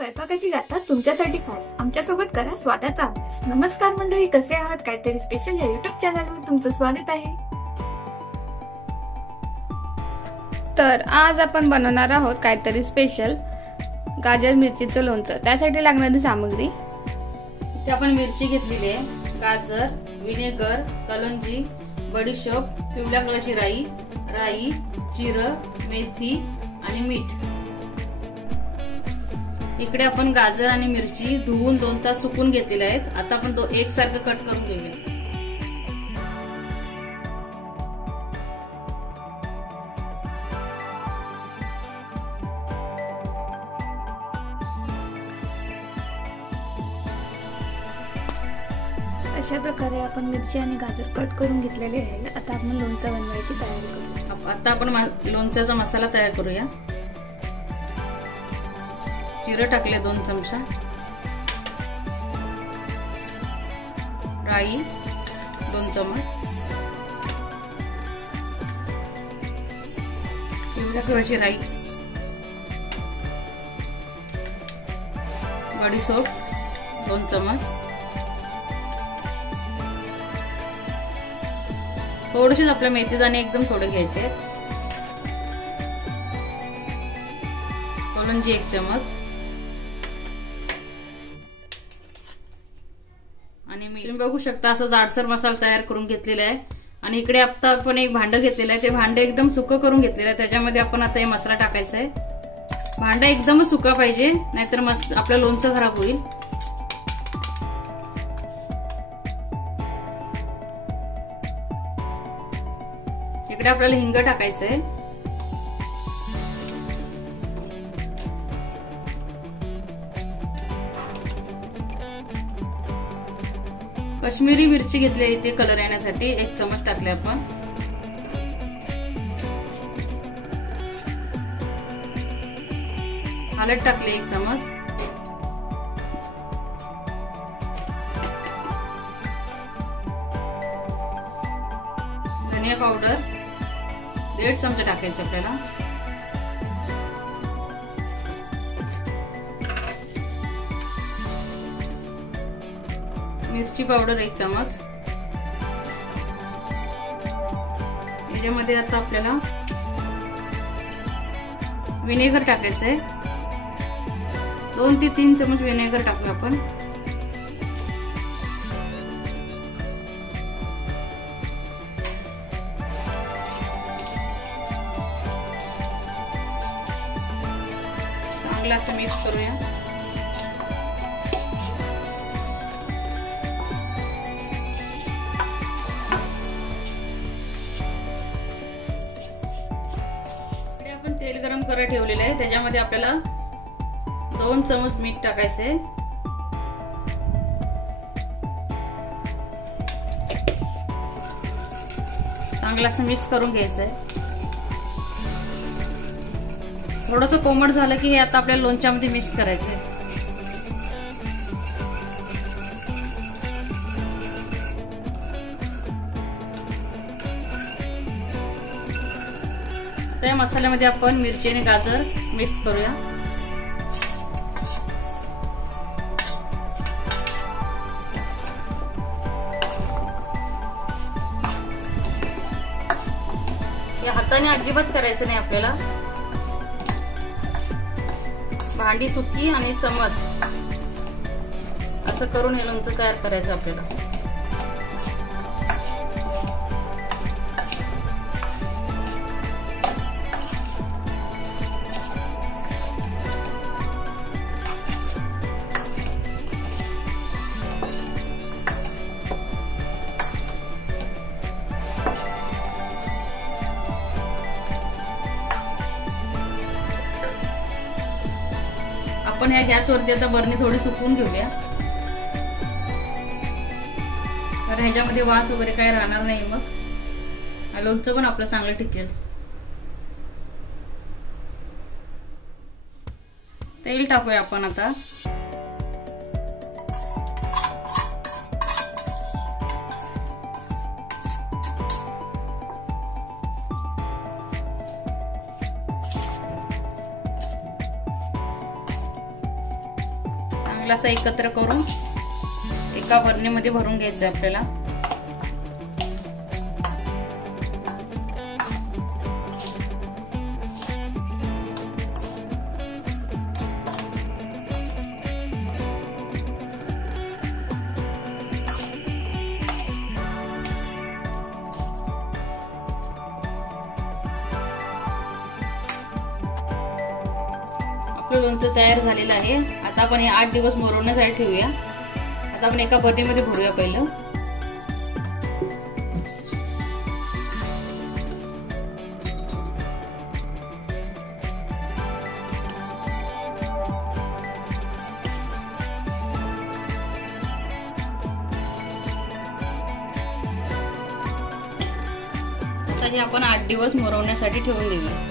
स्वयंपाकाची गाथा तुमच्यासाठी खास आमच्यासोबत करा स्वादाचा अभ्यास। नमस्कार मंडळी, कसे आहात? काहीतरी स्पेशल या युट्यूब चॅनलवर तुमचं स्वागत आहे। तर आज आपण बनवणार आहोत काहीतरी स्पेशल गाजर मिरचीचं लोणचं। त्यासाठी लागणारी सामग्री इथे आपण मिरची घेतलेली आहे, गाजर, विनेगर, कलोंजी, बडीशोप, पिवळ्या कलरची राई, जिरं, मेथी आणि मीठ। इकडे आपण गाजर आणि मिरची धुवून 2 तास सुकून घेतलेले आहेत। आता आपण एकसारखं कट करून घेऊया। अशा प्रकारे आपण मिरची आणि गाजर कट करून घेतलेले आहे। आता आपण लोणचं बनवायची तयारी करू। आता आपण लोणच्याचा मसाला तयार करूया। जिरं टाकले 2 चमचा, राई 2 चमच, पिवळ्या कलरची राई, बडीशोप 2 चमच, थोडेसेच आपल्या मेथीदाणे एकदम थोडे घ्यायचे, कलोंजी 1 चमच आणि तुम्ही बघू शकता असं जाडसर मसाला तयार करून घेतलेला आहे। आणि इकडे आता आपण एक भांडं घेतलेलं आहे, ते भांडं एकदम सुकं करून घेतलेलं आहे। त्याच्यामध्ये आपण आता हे मसाला टाकायचा आहे। भांडं एकदम सुका पाहिजे, नाहीतर आपलं लोणचं खराब होईल। इकडे आपल्याला हिंग टाकायचं आहे, काश्मीरी मिरची घेतली आहे इथे कलर येण्यासाठी 1 चमच टाकले आपण, हळद टाकले 1 चमच, धनिया पावडर 1.5 चमचा टाकायचे आपल्याला, मिरची पावडर 1 चमच। याच्यामध्ये आता आपल्याला विनेगर टाकायचं आहे, 2 ते 3 चमच विनेगर टाकलं आपण। चांगलं असं मिक्स करूया। तेल गरम करायला ठेवलेलं आहे, त्याच्यामध्ये आपल्याला 2 चमच मीठ टाकायचे, चांगलं असं मिक्स करून घ्यायचं आहे। थोडंसं कोमट झालं की हे आता आपल्याला लोणच्यामध्ये मिक्स करायचं आहे। त्या मसाल्यामध्ये आपण मिरची आणि गाजर मिक्स करूया। या हाताने अजिबात करायचं नाही आपल्याला, भांडी सुकी आणि चमच असं करून हे लोणचं तयार करायचं आपल्याला। आपण ह्या गॅसवरती आता बरणी थोडी सुकवून घेऊया, कारण ह्याच्यामध्ये वास वगैरे काही राहणार नाही, मग लोणचं पण आपलं चांगलं टिकेल। तेल टाकूया आपण आता। चांगला असा एकत्र करून एका बरणीमध्ये भरून घ्यायचं आपल्याला. आपलं लोणचं तयार झालेलं आहे. आता आपण हे 8 दिवस मुरवण्यासाठी ठेवूया. आता आपण एका बरणीमध्ये भरूया पहिलं. आता हे आपण 8 दिवस मुरवण्यासाठी ठेवून देऊया.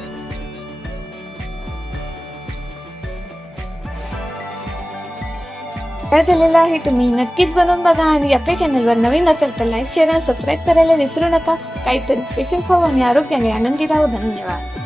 तयार झालेलं आहे. तुम्ही नक्कीच बनवून बघा आणि आपल्या चॅनलवर नवीन असेल तर लाईक, शेअर आणि सबस्क्राईब करायला विसरू नका. काहीतरी स्पेशल खाऊ आणि आरोग्याने आनंदी राहू. धन्यवाद.